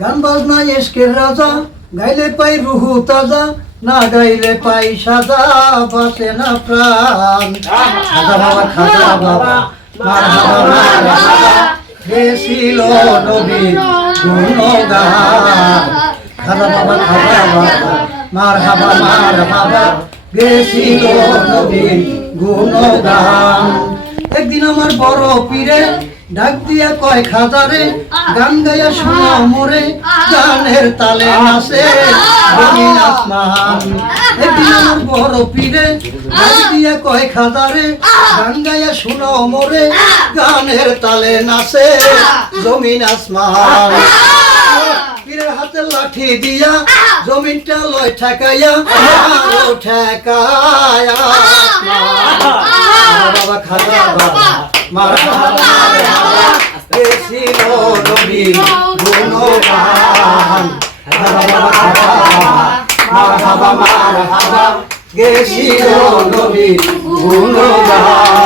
গান বাজনা এসকের রাজা, গাইলে পাই রুহু তাজা, না গাইলে পাই সাজা, বাঁচে না প্রাণ। খাজা বাবা খাজা বাবা মারহাবা মারহাবা, গেছিল নবীর গুণগান। খাজা বাবা খাজা বাবা মারহাবা মারহাবা, গেছিল নবীর গুণগান। একদিন আমার বড় পীরে ডাক দিয়া কয় খাজারে, গান গাইয়া শোনা মোরে, গানের তালে নাচে জমিন আসমান। একদিন আমার বড় পীরে ডাক দিয়া কয় খাজারে, গান গাইয়া শোনা মোরে, গানের তালে নাচে জমিন আসমান। পীরের হাতে লাঠি দিয়া জমিনটা লয় ঠেকাইয়া, ঠেকায়া বাবা খাজা বাবা মারহাবা গেছিল নবীর গুণগান। মারহাবা মারহাবা গেছিল নবীর গুণগান।